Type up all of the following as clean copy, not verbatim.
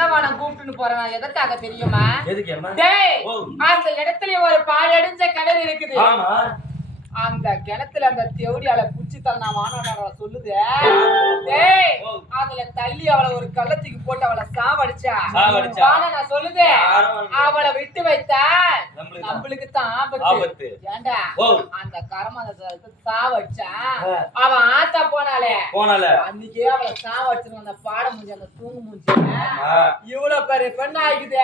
கூப்பிட்டு போறேன் எதற்காக தெரியுமா? எதுக்கு? அந்த இடத்துல ஒரு பாழடைஞ்ச கிணறு இருக்குது. அந்த கிணத்துல அந்த தேவடியால புடிச்சு தரணும் சொல்லுது. அதுல தள்ளி அவளை ஒரு கள்ளத்துக்கு போட்டு அவளை சாவடிச்சா. நான் சொல்லுது அவளை விட்டு வைத்தா நம்மளுக்கு தான் ஆபத்து. ஏண்டா அந்த கரமாத சாவடிச்சா அவன் ஆத்தா போனாலே அன்னைக்கே அவளை சாவடிச்சு அந்த பாடம் முடிஞ்சு அந்த தூங்கு முடிஞ்சு இவ்வளவு பெரிய பெண்ணா ஆயிக்குது.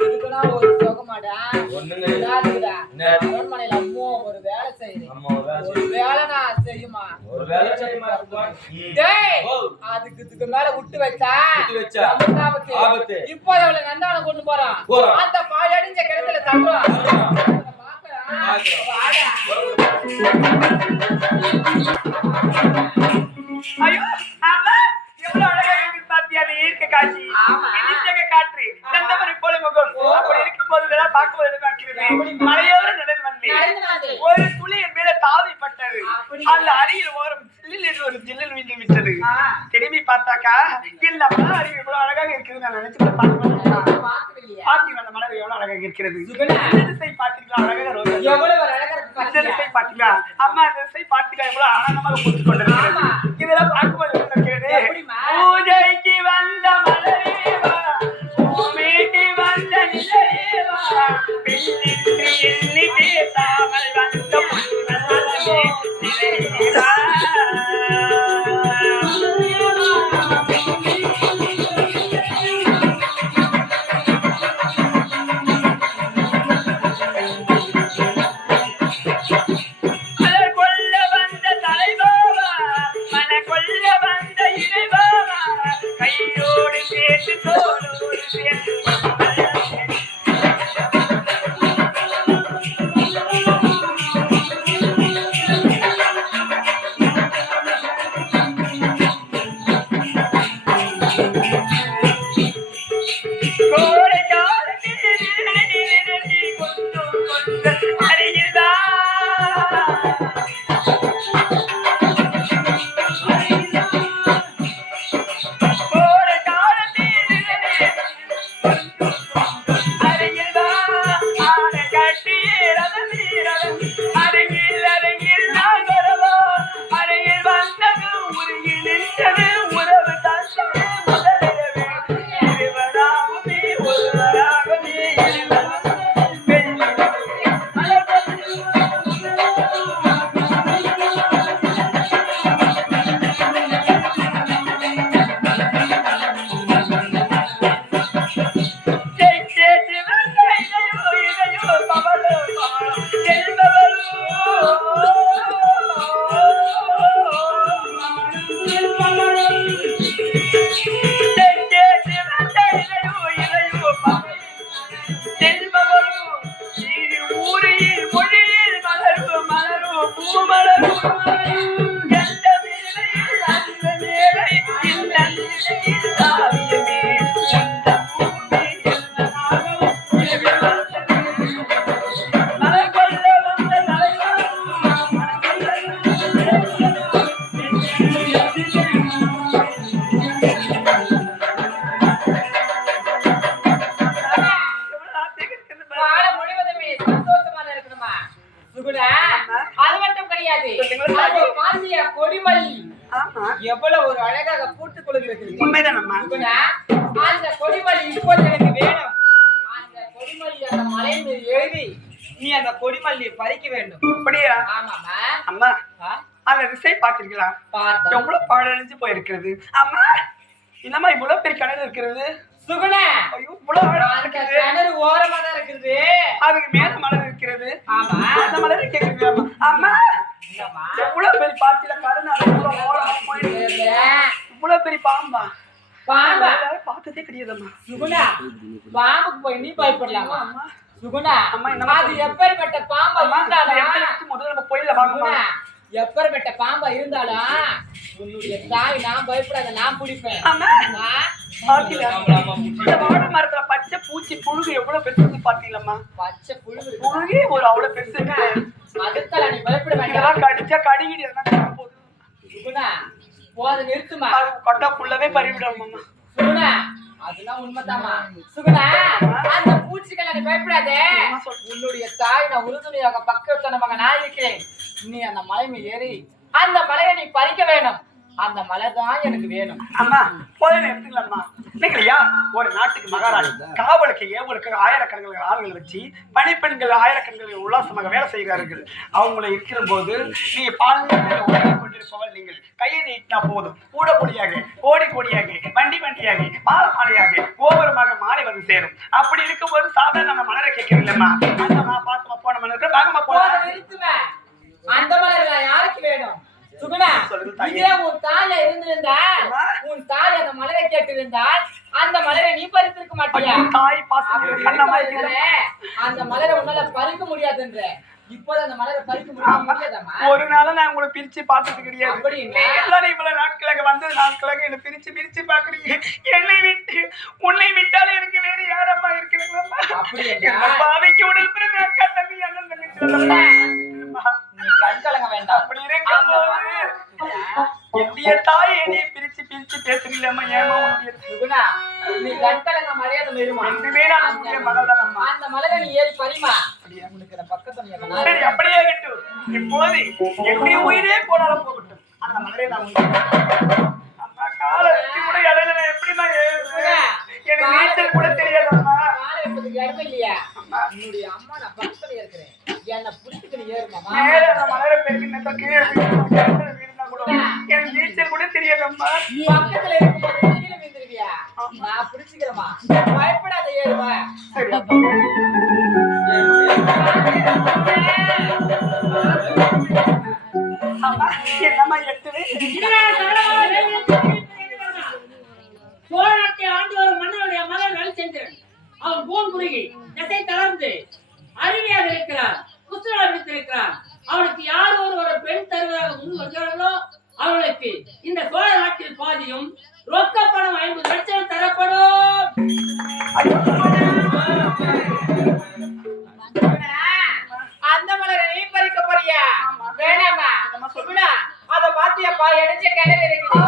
எதுக்குன்னா ஒரு சுகமாடா அரண்மனையில அம்மோ ஒரு வேலை ஒரு வேலை நான் செய்யுமா அதுக்கு மேல விட்டு வச்சா இப்போ அவளை நந்தாவனம் கொண்டு போறான். அந்த பாழடைஞ்ச கிணத்துல தள்ளுறான். ஐயோ எவ்வளவு அழகா இருக்கு பாத்தியா நீ இருக்க காட்சி காற்று செந்தமரை போல முகம் அப்படி இருக்கும் போதுதான் பார்க்கும்போது மலையோர நடந்து வந்தேன். ஒரு துளி என் மேல தாவிப்பட்டது. அந்த அருகில் ஓரம் சில்லில் என்று ஒரு ஜில்லில் வீண்டு விட்டது. திரும்பி பார்த்தாக்கா இல்லப்பா அருகே எவ்வளவு அழகாக இருக்குது. நான் நினைச்சு பாத்தீங்க அந்த மலர் எவ்வளவு அழகாக இருக்கிறது. பாத்தீங்களா அழகாக பாத்தீங்களா அம்மா அந்த திசை பாத்தீங்களா எவ்வளவு ஆனந்தமாக போட்டுக் கொண்டிருக்கிறது. இதெல்லாம் பார்க்கும்போது பூஜைக்கு வந்த மலரேவா பூமிக்கு வந்த நிலையேவா பெண்ணின்றி எண்ணி பேசாமல் வந்த பொண்ணே நிலையேவா. எவ்வளவு ஒரு அழகாக பூத்துக் கொள்கிறது. அந்த கொடிமல்லி இப்போது எனக்கு வேணும். அந்த கொடிமல்லி அந்த மலை மீது எழுதி நீ அந்த கொடிமல்லியை பறிக்க வேண்டும். அப்படியா? ஆமாமா. அம்மா அந்த திசை பார்த்தீர்களா? எவ்வளவு பாழடைஞ்சு போயிருக்கிறது. அம்மா என்னம்மா இவ்வளவு பெரிய கிணறு இருக்கிறது. சுகுண ஐயோ இவ்வளவு கிணறு ஓரமா தான் இருக்குது. அதுக்கு மேல மலர் இருக்கிறது. ஆமா அந்த மலரை கேட்கிறீங்களா? அம்மா எவ்வளவு பெரிய பாத்தியில கருணை இவ்வளவு பெரிய பாம்பா பார்த்ததே கிடையாதும்மா. சுகுணா பாம்புக்கு போய் நீ பயப்படலாமா? சுகுணா அது எப்பேற்பட்ட பாம்பா இருந்தாலும் முதல்ல நம்ம கோயில வாங்கம்மா. எப்பேற்பட்ட பாம்பா இருந்தாலும் உன்னுடைய தாய் நான் பயப்படாத நான் பிடிப்பேன். வாழை மரத்துல பச்சை பூச்சி புழுகு எவ்வளவு பெருசு பாத்தீங்களா? பச்சை புழுகு புழுகே ஒரு அவ்வளவு பெருசு. அதுக்காக நீ பயப்பட வேண்டாம். கடிச்சா கடிகிடி போது நிறுத்துமா. கொட்டா புள்ளவே பறிவிடும். சுகுணா அதெல்லாம் உண்மைதாமா. சுகுணா, அந்த பூச்சிகளை நீ பயப்படாதே. உன்னுடைய தாய் நான் உறுதுணையாக பக்கத்தனமாக நான் இருக்கிறேன். நீ அந்த மலை மேல் ஏறி அந்த மலையை நீ பறிக்க வேணும். அந்த மலை தான் எனக்கு வேணும். அம்மா போதும் எடுத்துக்கலாம்மா. இல்லையா ஒரு நாட்டுக்கு மகாராணி காவலுக்கு ஏவலுக்கு ஆயிரக்கணக்கில் ஆளுகள் வச்சு பணிப்பெண்கள் ஆயிரக்கணக்கில் உல்லாசமாக வேலை செய்கிறார்கள். அவங்கள இருக்கிற போது நீங்க பால்மையில் உலகி கொண்டிருப்பவள் நீங்கள் கையை நீட்டினா போதும் கூட கொடியாக கோடி கொடியாக வண்டி வண்டியாக மாலை மாலையாக கோபுரமாக மாலை வந்து சேரும். அப்படி இருக்கும்போது சாதாரண மலரை கேட்கவில்லைம்மா. அந்த பார்த்துமா போன மலர் வாங்கம்மா போலாம். அந்த மலர் யாருக்கு வேணும்? சுகுணா, இதே உன் தாயா இருந்திருந்தா உன் தாய் அந்த மலரை கேட்டிருந்தால் அந்த மலரை நீ பறித்திருக்க மாட்டியா? தாய் பாசம் அந்த மலரை உன்னால பறிக்க முடியாதுன்ற. இப்போது அந்த மலரை பறிக்க முடியாதாமா? ஒரு நாள் நான் உங்களை பிரிச்சு பார்த்தது கிடையாது. இவ்வளவு நாட்களாக வந்தது நாட்களாக என்ன பிரிச்சு பிரிச்சு பாக்குறீங்க. என்னை விட்டு உன்னை விட்டாலும் எனக்கு வேறு யாரம்மா இருக்கிறீங்களா? பாவைக்கு உடல் பிறகு அக்கா தம்பி அண்ணன் தம்பி கண்கலங்க வேண்டாம். அப்படி இருக்கும்போது என்னுடைய தாய் என்னைய பிரிச்சு பிரிச்சு பேசுறீங்களா? ஏமா சுகுணா, நீ கண்கலங்க மரியாதை மீறுமா? மகள் தான் அம்மா. அந்த மலரை நீ ஏறி பறிமா. உனக்கு பக்கத்துல சரி அப்படியே ஆகட்டும். இப்போது என்னுடைய உயிரே போனாலும் போகட்டும். அந்த மலரை நான் அம்மா காலை வச்சு கூட இடையில எப்படிமா எனக்கு நீச்சல் கூட தெரியாதம்மா. காலை வைப்பதுக்கு இடம் இல்லையா? என்னுடைய அம்மா நான் பக்கத்துல இருக்கிறேன். என்ன புடிச்சுட்டு நீ ஏறுமா. அந்த மலரை பெருக்கினா கீழே கூட எனக்கு நீச்சல் கூட தெரியாதம்மா. பக்கத்துல இருக்கும்போது கீழே விழுந்துருவியா? நான் புடிச்சுக்கிறேமா. பயப்படாத ஏறுமா. சரி என்னம்மா எடுத்துவே சோழ நாட்டை ஆண்டு வரும் மன்னனுடைய மகன் ரவிச்சந்திரன் அவன் போன் குறுகி திசை தளர்ந்து அறிவியாக இருக்கிறார். குஸ்தராபித்து இருக்கிறார். அவனுக்கு யார் ஒரு பெண் தருவதாக முன் வருகிறார்களோ அவளுக்கு இந்த சோழ நாட்டில் பாதியும் ரொக்க பணம் 50 லட்சம் தரப்படும். அந்த மலரை நீ பறிக்க போறியா? வேணாமா? சுகுணா, அத பாத்தியப்பா எடிச்ச கிணறு இருக்குது.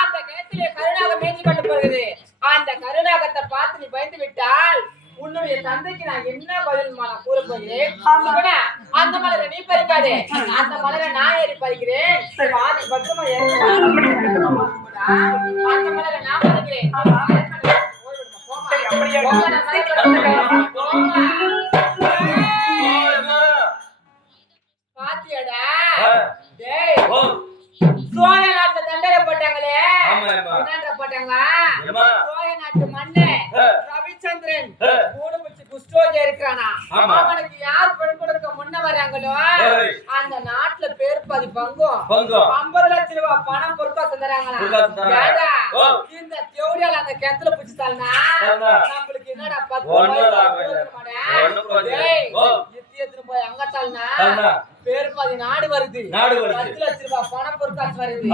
அந்த கிணத்திலே கருணாக மேய்ச்சி கொண்டு போகுது. அந்த கருணாகத்தை பார்த்து நீ பயந்து விட்டால் உன்னுடைய தந்தைக்கு நான் என்ன பதில் நான் கூற போகிறேன்? சுகுணா, அந்த மலரை நீ பறிக்காதே. அந்த மலரை நான் ஏறி பறிக்கிறேன். பாதி பத்திரமா ஏறி அந்த மலரை நான் பறிக்கிறேன். பாத்தியாடா? டேய், சோழ நாட்டுல தண்டனை போட்டாங்களே, போட்டாங்க. சோழ நாட்டு மண்ணு ரவிச்சந்திரன் கூட வச்சு குஸ்டோஜி இருக்கிறானா? அவனுக்கு யார் பெண் கொடுக்க முன்ன வராங்களோ அந்த நாட்டுல பேர் பாதி பங்கும் 50 லட்சம் ரூபாய் பணம் பொறுப்பா தந்துறாங்களா? இந்த தேவடியால அந்த கிணத்துல பிடிச்சாலனா நம்மளுக்கு என்னடா 10 போய் அங்கத்தாலனா பேர் பாதி நாடு வருது. 10 லட்சம் ரூபாய் பணம் பொறுப்பாச்சு வருது.